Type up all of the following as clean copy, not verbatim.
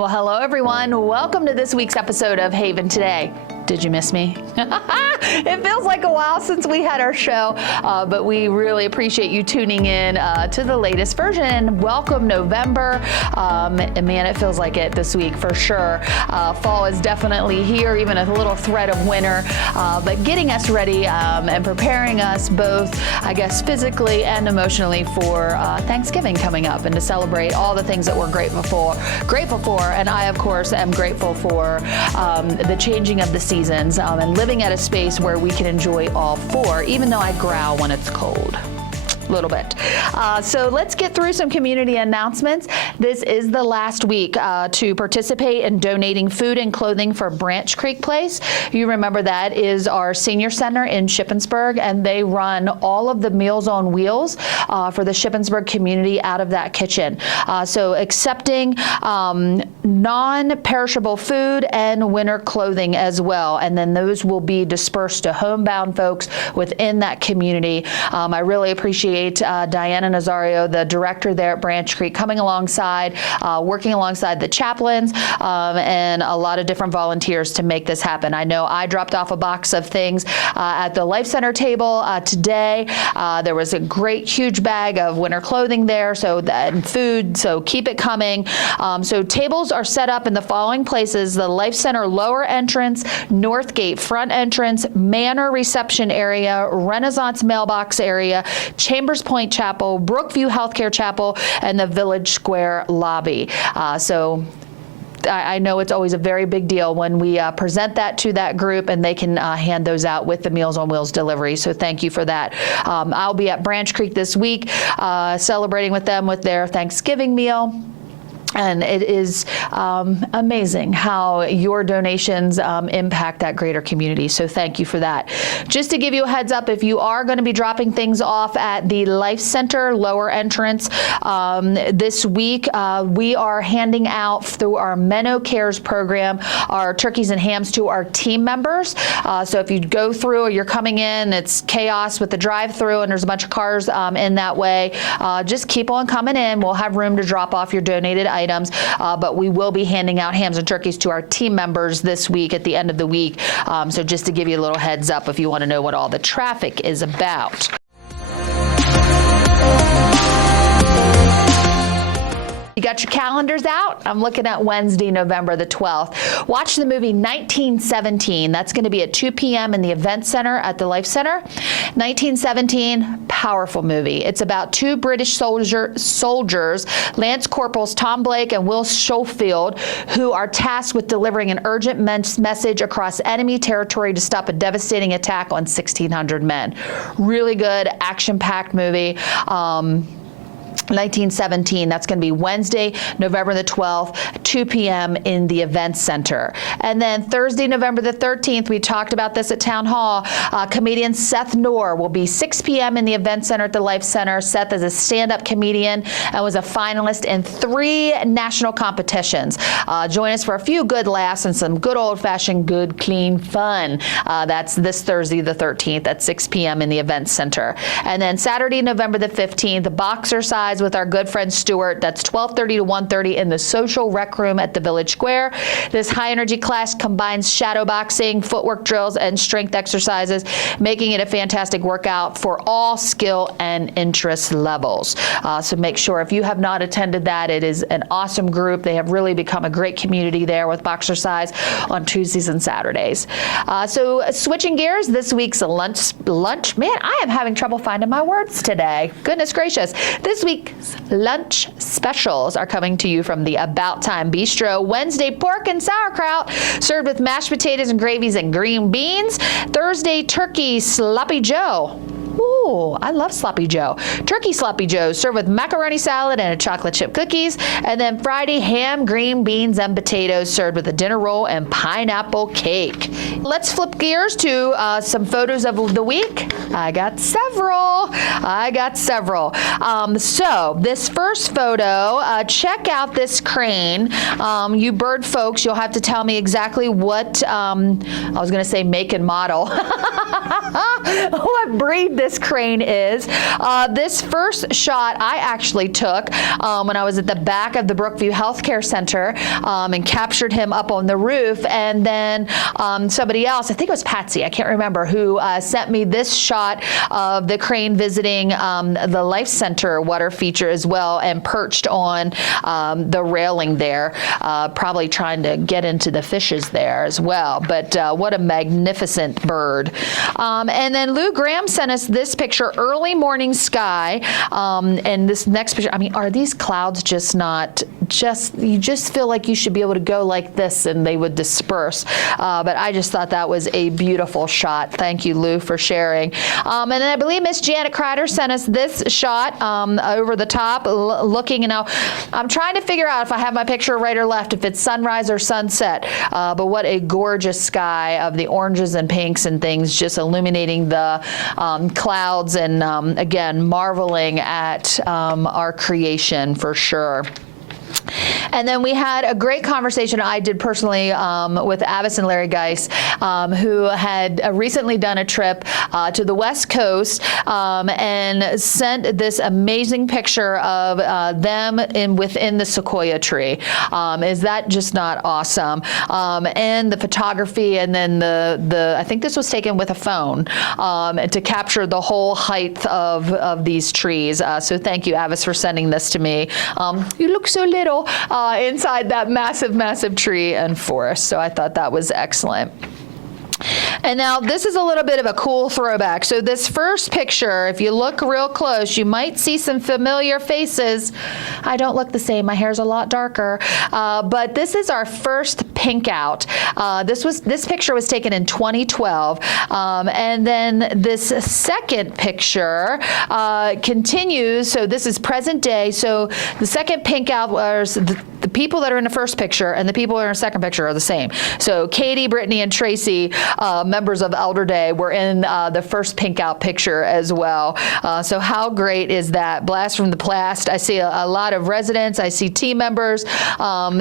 Well, hello everyone. Welcome to this week's episode of Haven Today. Did you miss me? It feels like a while since we had our show, but we really appreciate you tuning in to the latest version. Welcome November. And man, it feels like it this week for sure. Fall is definitely here, even a little thread of winter, but getting us ready and preparing us both, I guess, physically and emotionally for Thanksgiving coming up and to celebrate all the things that we're grateful for. And I, of course, am grateful for the changing of the seasons and living at a space where we can enjoy all four, even though I growl when it's cold. Little bit. So let's get through some community announcements. This is the last week to participate in donating food and clothing for Branch Creek Place. You remember that is our senior center in Shippensburg, and they run all of the Meals on Wheels for the Shippensburg community out of that kitchen. So accepting non-perishable food and winter clothing as well, and then those will be dispersed to homebound folks within that community. I really appreciate Diana Nazario, the director there at Branch Creek, coming alongside, working alongside the chaplains and a lot of different volunteers to make this happen. I know I dropped off a box of things at the Life Center table today. There was a great huge bag of winter clothing there, and food, so keep it coming. So tables are set up in the following places: the Life Center lower entrance, North Gate front entrance, Manor reception area, Renaissance mailbox area, Chambers Point Chapel, Brookview Healthcare Chapel, and the Village Square lobby. So I know it's always a very big deal when we present that to that group and they can hand those out with the Meals on Wheels delivery. So thank you for that. I'll be at Branch Creek this week celebrating with them with their Thanksgiving meal. And it is amazing how your donations impact that greater community. So thank you for that. Just to give you a heads up, if you are going to be dropping things off at the Life Center lower entrance this week, we are handing out through our Menno Cares program our turkeys and hams to our team members. So if you go through or you're coming in, it's chaos with the drive-through and there's a bunch of cars in that way. Just keep on coming in. We'll have room to drop off your donated items, but we will be handing out hams and turkeys to our team members this week at the end of the week. So just to give you a little heads up if you want to know what all the traffic is about. You got your calendars out? I'm looking at Wednesday, November the 12th. Watch the movie 1917. That's going to be at 2 p.m. in the Event Center at the Life Center. 1917, powerful movie. It's about two British soldiers, Lance Corporals Tom Blake and Will Schofield, who are tasked with delivering an urgent message across enemy territory to stop a devastating attack on 1,600 men. Really good, action-packed movie. 1917, that's going to be Wednesday, November the 12th, 2 p.m. in the Event Center. And then Thursday, November the 13th, we talked about this at Town Hall. Comedian Seth Knorr will be 6 p.m. in the Event Center at the Life Center. Seth is a stand-up comedian and was a finalist in 3 national competitions. Join us for a few good laughs and some good old-fashioned, good, clean fun. That's this Thursday, the 13th at 6 p.m. in the Event Center. And then Saturday, November the 15th, the Boxercise with our good friend Stuart. That's 12:30 to 1:30 in the social rec room at the Village Square. This high energy class combines shadow boxing, footwork drills, and strength exercises, making it a fantastic workout for all skill and interest levels. So make sure if you have not attended that, it is an awesome group. They have really become a great community there with Boxercise on Tuesdays and Saturdays. So switching gears, this week's lunch. Man, I am having trouble finding my words today. Goodness gracious. This week's lunch specials are coming to you from the About Time Bistro. Wednesday, pork and sauerkraut served with mashed potatoes and gravies and green beans. Thursday, turkey sloppy joe. Ooh, I love Sloppy Joe. Turkey Sloppy Joe served with macaroni salad and a chocolate chip cookies. And then Friday, ham, green beans, and potatoes served with a dinner roll and pineapple cake. Let's flip gears to some photos of the week. I got several. So this first photo, check out this crane. You bird folks, you'll have to tell me exactly what, I was going to say make and model. What breed this crane crane is. This first shot I actually took when I was at the back of the Brookview Healthcare Center and captured him up on the roof. And then somebody else, I think it was Patsy, I can't remember, who sent me this shot of the crane visiting the Life Center water feature as well, and perched on the railing there, probably trying to get into the fishes there as well. But what a magnificent bird. And then Lou Graham sent us this picture, early morning sky. And this next picture, I mean, are these clouds just not, you just feel like you should be able to go like this and they would disperse. But I just thought that was a beautiful shot. Thank you, Lou, for sharing. And then I believe Miss Janet Kreider sent us this shot over the top, looking, I'm trying to figure out if I have my picture right or left, if it's sunrise or sunset. But what a gorgeous sky of the oranges and pinks and things just illuminating the clouds, and again, marveling at our creation for sure. And then we had a great conversation I did personally with Avis and Larry Geis, who had recently done a trip to the West Coast and sent this amazing picture of them within the sequoia tree. Is that just not awesome? And the photography, and then the I think this was taken with a phone to capture the whole height of these trees. So thank you, Avis, for sending this to me. You look so little inside that massive, massive tree and forest. So I thought that was excellent. And now this is a little bit of a cool throwback. So this first picture, if you look real close, you might see some familiar faces. I don't look the same. My hair's a lot darker. But this is our first pink out. This picture was taken in 2012. And then this second picture continues. So this is present day. So the second pink out was the people that are in the first picture and the people that are in the second picture are the same. So Katie, Brittany, and Tracy, members of Elder Day, were in the first pink out picture as well. So how great is that? Blast from the past. I see a lot of residents. I see team members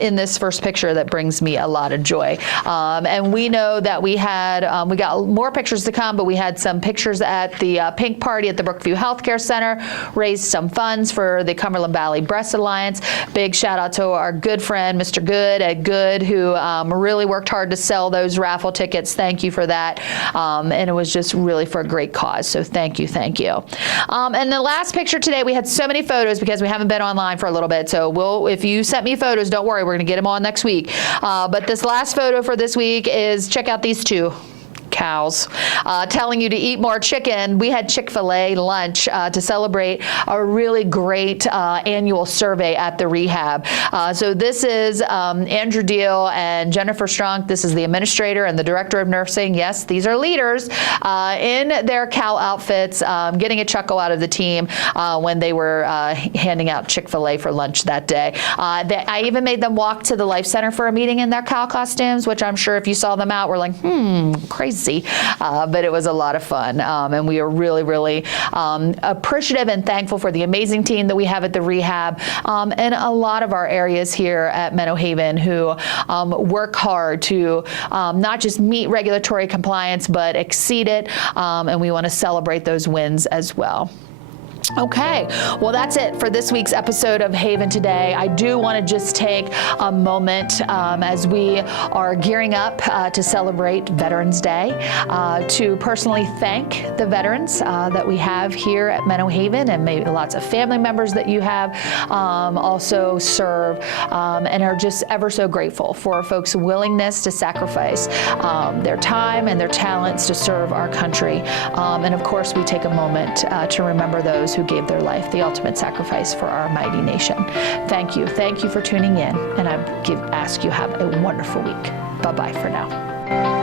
in this first picture. That brings me a lot of joy. And we know that we got more pictures to come, but we had some pictures at the pink party at the Brookview Healthcare Center, raised some funds for the Cumberland Valley Breast Alliance. Big shout out to our good friend, Mr. Good at Good, who really worked hard to sell those raffle tickets. Thank you for that. And it was just really for a great cause. So thank you, thank you. And the last picture today, we had so many photos because we haven't been online for a little bit. So if you sent me photos, don't worry, we're going to get them on next week. But this last photo for this week is, check out these two cows telling you to eat more chicken. We had Chick-fil-A lunch to celebrate a really great annual survey at the rehab. So this is Andrew Deal and Jennifer Strunk. This is the administrator and the director of nursing. Yes, these are leaders in their cow outfits, getting a chuckle out of the team when they were handing out Chick-fil-A for lunch that day. I even made them walk to the Life Center for a meeting in their cow costumes, which I'm sure if you saw them out, were like, crazy. But it was a lot of fun. And we are really, really appreciative and thankful for the amazing team that we have at the rehab and a lot of our areas here at Meadow Haven who work hard to not just meet regulatory compliance, but exceed it. And we want to celebrate those wins as well. Okay, well, that's it for this week's episode of Haven Today. I do want to just take a moment as we are gearing up to celebrate Veterans Day to personally thank the veterans that we have here at Meadow Haven, and maybe lots of family members that you have also serve and are just ever so grateful for folks' willingness to sacrifice their time and their talents to serve our country. And of course, we take a moment to remember those who gave their life, the ultimate sacrifice for our mighty nation. Thank you. Thank you for tuning in, and I ask you have a wonderful week. Bye-bye for now.